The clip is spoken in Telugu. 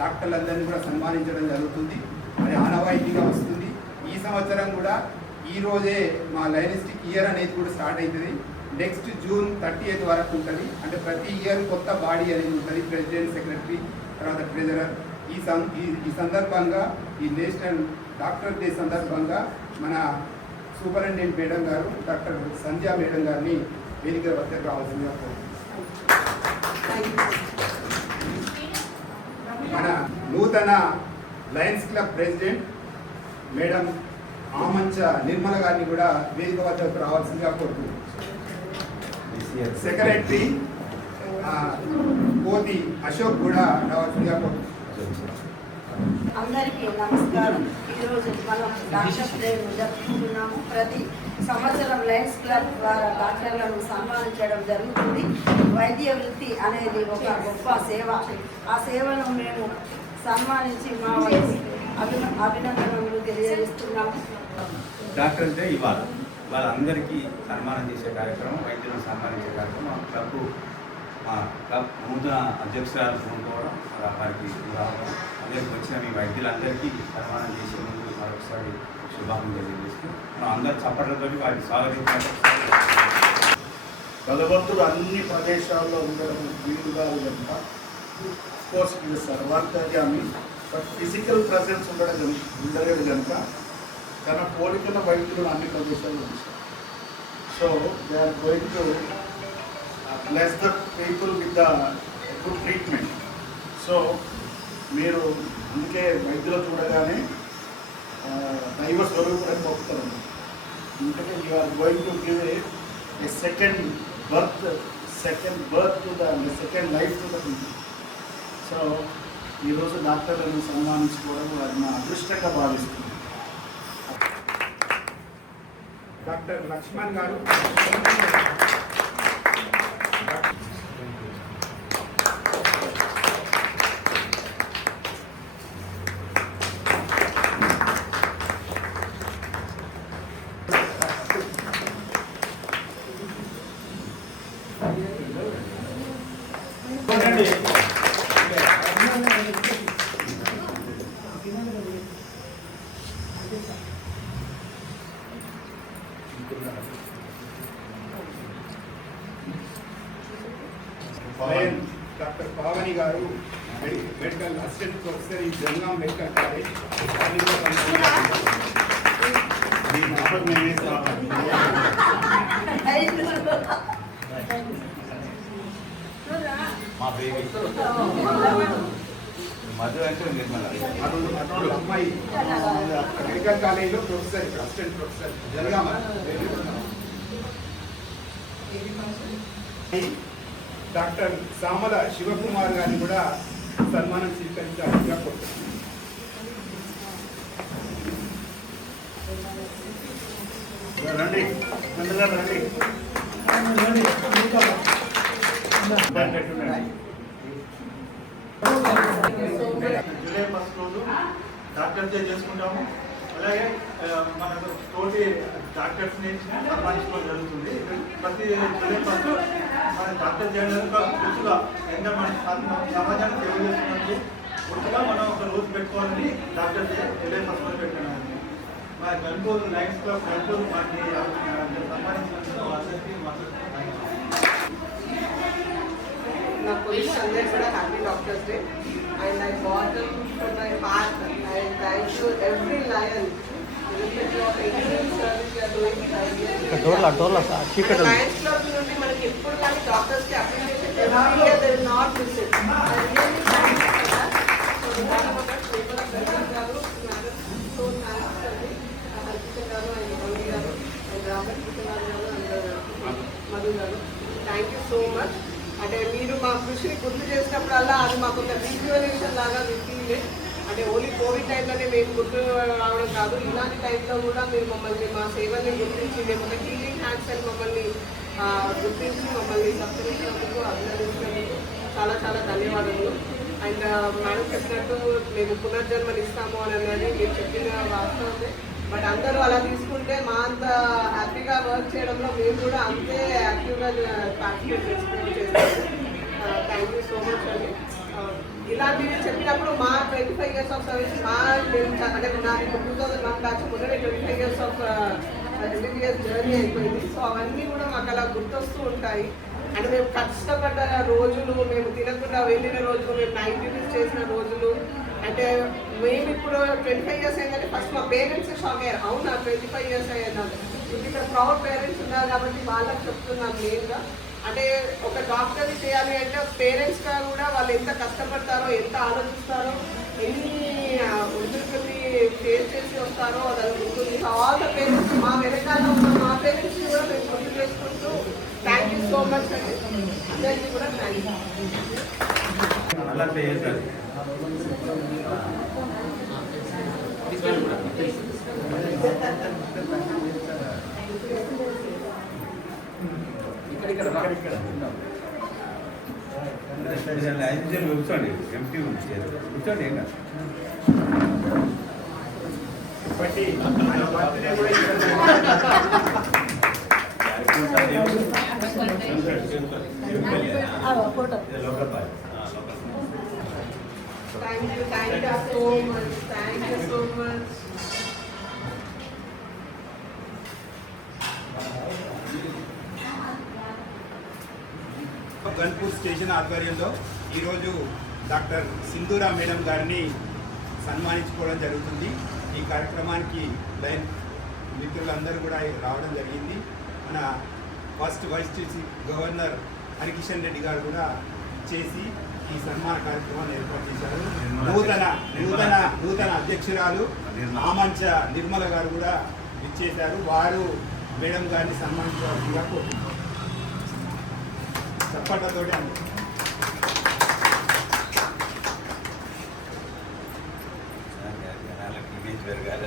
డాక్టర్లందరినీ కూడా సన్మానించడం జరుగుతుంది. అది ఆనవాయితీగా వస్తుంది. ఈ సంవత్సరం కూడా ఈ రోజే మా లయనిస్టిక్ ఇయర్ అనేది కూడా స్టార్ట్ అవుతుంది. నెక్స్ట్ జూన్ 30th వరకు ఉంటుంది. అంటే ప్రతి ఇయర్ కొత్త బాడీ అనేది ఉంటుంది, ప్రెసిడెంట్, సెక్రటరీ, తర్వాత ట్రెజరర్. ఈ సందర్భంగా ఈ నేషనల్ డాక్టర్ డే సందర్భంగా మన సూపరింటెండెంట్ మేడం గారు డాక్టర్ సంధ్యా మేడం గారిని వేదిక వద్దకు రావాల్సిందిగా మన నూతన lions club president madam Amancha Nirmala గారిని కూడా వేదిక వద్దకు రావాల్సిందిగా కోరుతున్నాను. సెక్రటరీ కోతి అశోక్ కూడా రావాల్సిందిగా కోరుతున్నాను. అందరికీ నమస్కారం. ఈరోజు మనం డాక్టర్స్ డే జరుపుకుంటున్నాము. ప్రతి సంవత్సరం లయన్స్ క్లబ్ ద్వారా డాక్టర్లను సన్మానించడం జరుగుతుంది. వైద్య వృత్తి అనేది ఒక గొప్ప సేవ. ఆ సేవను మేము సన్మానించి మా అభినందనలు తెలియజేస్తున్నాము. డాక్టర్స్ డే ఇవాళ వాళ్ళందరికీ సన్మానం చేసే కార్యక్రమం, వైద్యులను సన్మానించే కార్యక్రమం క్లబ్ నూతన అధ్యక్షురాలు ఫోన్కోవడం, వారికి రావడం, అందరికి వచ్చిన మీ వైద్యులందరికీ సన్మానం చేసే ముందు మరొకసారి శుభాకాంక్షలు తెలియజేస్తూ మనం అందరు చప్పట్లతో వారికి స్వాగతించాలి. భగవంతుడు అన్ని ప్రదేశాల్లో ఉండడం వీలుగా కనుక కోర్స్ ఇది సర్వాంతర్యామి, బట్ ఫిజికల్ ప్రజెన్స్ ఉండలేదు కనుక తన పోలికల వైద్యులు అన్ని ప్రదేశాల్లో ఉంటారు. So they are going to bless the people with the good treatment. So మీరు అందుకే వైద్యులు చూడగానే దైవ స్వరూపులని మొక్కుతారు. ఎందుకంటే you are going to give a second birth to the second life to the people. So ఈరోజు డాక్టర్లను సన్మానించుకోవడం అది నా అదృష్టంగా భావిస్తుంది. డాక్టర్ లక్ష్మణ్ గారు డాక్టర్ పావని గారు మెడికల్ అసిస్టెంట్ ప్రొఫెసర్ ఈ జంగాం మెడికల్ కాలేజ్. మా బేబీ మధు అంటే నిర్మల అమ్మాయి మెడికల్ కాలేజీలో professor, assistant professor Jangaon. Doctor Samala Shivakumar గారిని కూడా సన్మానం స్వీకరించాలని కోరుతున్నాను. రండి రండి. జూలై 1 రోజు డాక్టర్ డే చేసుకుంటాము. అలాగే మన తోటి డాక్టర్స్ని సన్మానించుకోవడం జరుగుతుంది. ప్రతి జూలై 1 మన డాక్టర్ చేయడానికి గుర్తుగా ఎంత మన సమాజానికి తెలియజేస్తున్నందుకు గుర్తుగా మనం ఒక రోజు పెట్టుకోవాలని డాక్టర్ డే జూలై 1 రోజు పెట్టినాము. మన గన్పూర్ లయన్స్ క్లబ్ గన్పూర్ మనకి సన్మానించినందుకు అందరికీ my colleagues అందరూ కూడా happy doctors day and I bought them from my heart and I show every lion irrespective of any service we are doing. Lions Club నుండి మనకి ఎప్పుడు కానీ డాక్టర్స్ కి appreciation every year they will not miss it. I really thank you for that. So that was the people of President garu madam so thanks అండి హర్షిత గారు and మౌలి గారు and రామన్ కృష్ణ గారు and మధు గారు థ్యాంక్ యూ సో మచ్. అంటే మీరు మా కృషిని గుర్తు చేసినప్పుడల్లా అది మాకు ఒక రిజ్యువనేషన్ లాగా ఫీల్. అంటే ఓన్లీ కోవిడ్ టైంలోనే మేము గుర్తు రావడం కాదు, ఇలాంటి టైంలో కూడా మీరు మమ్మల్ని మా సేవల్ని గుర్తించి మేము ఒక హీలింగ్ హ్యాండ్స్ అని మమ్మల్ని గుర్తించి మమ్మల్ని సత్కరించినందుకు అభినందించినందుకు చాలా చాలా ధన్యవాదములు. అండ్ మేడం చెప్పినట్టు మేము పునర్జన్మలు ఇస్తాము అని అన్నది మీరు చెప్పిన వాస్తవమే. బట్ అందరూ అలా తీసుకుంటే మా అంత హ్యాపీగా వర్క్ చేయడంలో మేము కూడా అంతే యాక్టివ్గా పార్టిసిపేట్ చేస్తాము. థ్యాంక్ యూ సో మచ్ అండి. ఇలాంటివి చెప్పి చెప్పినప్పుడు మా 25 years ఆఫ్ సర్వీస్ మా అంటే నాకు 2001 బ్యాచ్ ముందరే 25 years ఆఫ్ MBBS జర్నీ అయిపోయింది. సో అవన్నీ కూడా మాకు అలా గుర్తొస్తూ ఉంటాయి. అంటే మేము కష్టపడ్డ రోజులు, మేము తినకుండా వెళ్ళిన రోజులు, మేము నైట్ డ్యూటీస్ చేసిన రోజులు. అంటే మేము ఇప్పుడు 25 years అయిందంటే ఫస్ట్ మా పేరెంట్స్ షాక్ అయ్యారు. అవునా 25 years అయ్యారు. ఇక్కడ ప్రౌడ్ పేరెంట్స్ ఉన్నారు కాబట్టి వాళ్ళకి చెప్తున్నాను మెయిన్గా. అంటే ఒక డాక్టర్ చేయాలి అంటే పేరెంట్స్గా కూడా వాళ్ళు ఎంత కష్టపడతారో, ఎంత ఆలోచిస్తారో, ఎన్ని ఒడిదుడుకుల్ని ఫేస్ చేసి వస్తారో అది ఉంటుంది. ఆల్ ద పేరెంట్స్ మా వెనకాల ఉన్న మా పేరెంట్స్ కూడా మేము గుర్తు చేసుకుంటూ థ్యాంక్ యూ సో మచ్ అండి. అందరికీ కూడా థ్యాంక్ యూ. అలా చేస్తారు. కూర్చోండి, ఎంటీ కూర్చోండి. ఏం కాదు. బట్టి ఆయన బర్త్డే కూడా Thank you so much. Thank you so much. Ghanpur station ఆధ్వర్యంలో ఈరోజు డాక్టర్ సింధూరా మేడం గారిని సన్మానించుకోవడం జరుగుతుంది. ఈ కార్యక్రమానికి లైన్ మిత్రులందరూ కూడా రావడం జరిగింది. మన first vice governor Harikishan Reddy garu కూడా చేసి ఈ సన్మాన కార్యక్రమాన్ని ఏర్పాటు చేశారు. నూతన అధ్యక్షురాలు ఆమంచ నిర్మల గారు కూడా ఇచ్చేశారు. వారు మేడం గారిని సన్మానించవలసిందిగా కోరుతున్నారు. చప్పట్లతోటి ఇమేజ్ పెరగాలి,